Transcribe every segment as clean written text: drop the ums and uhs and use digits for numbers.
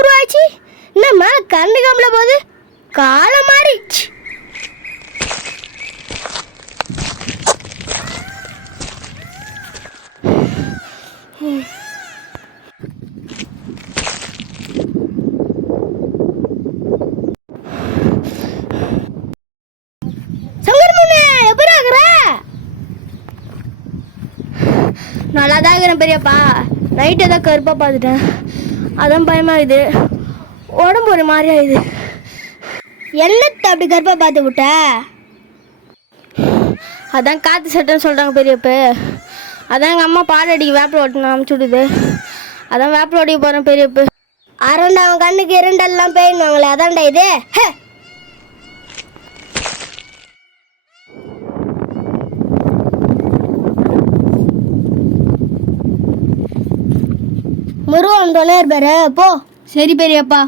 உருவாச்சு. என்னம்மா கண்ணு கம்பல போது காலம் மாறிச்சு. நல்லா தான் இருக்கிறேன் பெரியப்பா. நைட்டு ஏதோ கருப்பாக பார்த்துட்டேன், அதான் பயமாகுது. உடம்பு ஒரு மாதிரி ஆகுது. என்னத்தை அப்படி கருப்பாக பார்த்து விட்ட? அதான் காற்று சட்டைன்னு சொல்கிறாங்க பெரியப்ப. அதான் எங்கள் அம்மா பாடடிக்கு வேப்பில் ஓட்டணும் அமுச்சுடுது. அதான் வேப்பில் ஓட்டிக்க போகிறேன் பெரியப்ப. அரண்டா அவன் கண்ணுக்கு இரண்டெல்லாம் பேயிடுவாங்களே, அதான்டா இது. முருகன் டொனேர் பேரு போ. சரி பெரியப்பா.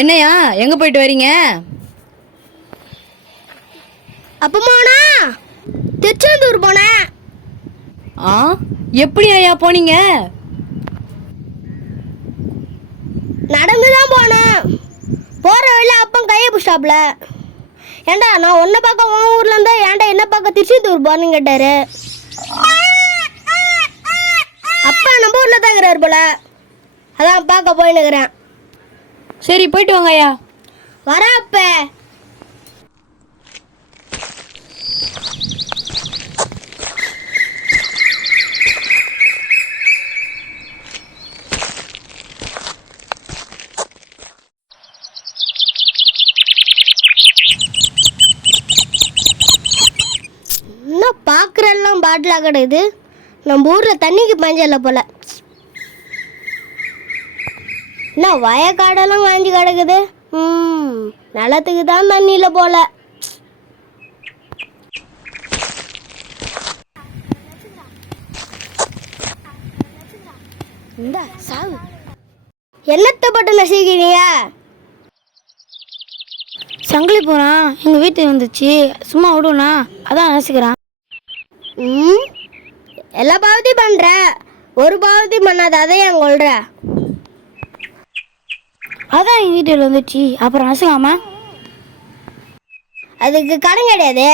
என்னையா எங்க போயிட்டு வரீங்க? அப்பமாண்ணா திருச்செந்தூர் போனேன். எப்படி ஐயா போனீங்க? நடந்துதான் போனேன். போற வழியில அப்பன் கையை புஷ்டாப்ல. ஏண்டா நான் உன்னை பார்க்க உன் ஊர்ல இருந்தா ஏன்டா என்ன பார்க்க திருச்செந்தூர் போறேன்னு கேட்டாரு. அப்பா நம்ம ஊர்ல தான் இருக்கிறாரு போல, அதான் பார்க்க போயின்னுக்கிறேன். சரி போயிட்டு வாங்க ஐயா. வர அப்ப. இன்னும் பார்க்குறெல்லாம் பாட்டிலாக கிடக்குது. நம்ம ஊரில் தண்ணிக்கு பஞ்சம் போல. இன்னும் வயக்காடெல்லாம் காஞ்சி கிடக்குது. நிலத்துக்கு தான் தண்ணியில் போல. இந்த சாவு என்னத்தை பட்டு நசிக்கிறீங்க? சங்கிலி போகிறான் எங்கள் வீட்டுக்கு வந்துச்சு, சும்மா விடுனா அதான் நசிக்கிறான். எல்லா பாவத்தையும் பண்ற, ஒரு பாவத்தையும் பண்ணாத, அதை ஏன் கொள்ற? அதான் எங்கள் வீட்டில் வந்துச்சு, அப்புறம் நசுக்காம. அதுக்கு கடன் கிடையாது,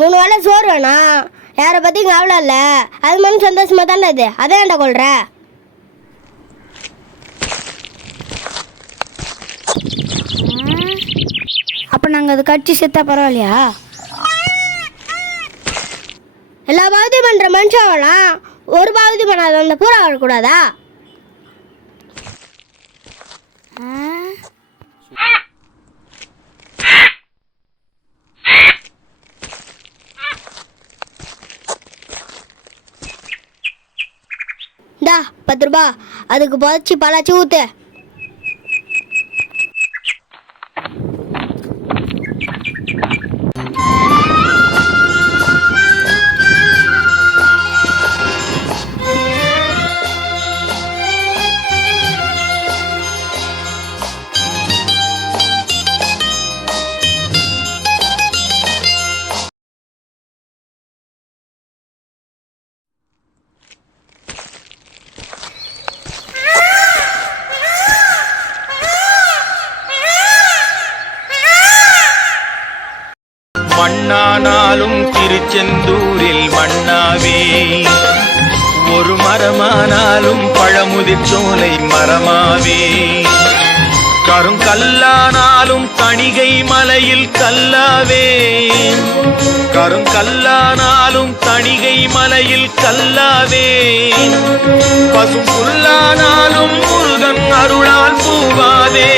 3 வேளை சோறு வேணாம், யாரை பற்றி கவலை இல்லை, அது மாதிரி சந்தோஷமா தானே அது, அதை ஏன்டா கொள்ற? அப்போ நாங்கள் அதை கட்சி செத்தா பரவாயில்லையா? எல்லா பாவத்தையும் பண்ணுற மனுஷன் வாழலாம், ஒரு பாவத்தையும் பண்ணாத அந்த பூரா வாழக்கூடாதா? இந்தா 10 ரூபா, அதுக்கு புதைச்சி பழாச்சி ஊத்து. மண்ணானாலும் திருச்செந்தூரில் மண்ணாவே, ஒரு மரமானாலும் பழமுதிர் சோலை மரமாவே, கருங்கல்லானாலும் தணிகை மலையில் கல்லாவே, கருங்கல்லானாலும் தணிகை மலையில் கல்லாவே, பசும் புல்லானாலும் முருகன் அருளால் பூவாதே.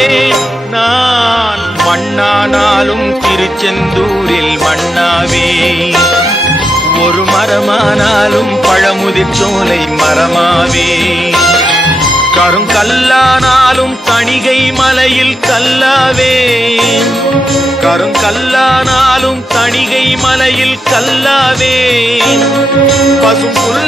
நான் மண்ணானாலும் திருச்செந்தூரில் மண்ணாவே, ஒரு மரமானாலும் பழமுதிர் சோலை மரமாவே, கருங்கல்லானாலும் தணிகை மலையில் கல்லாவே, கருங்கல்லானாலும் தணிகை மலையில் கல்லாவே, பசும் புல்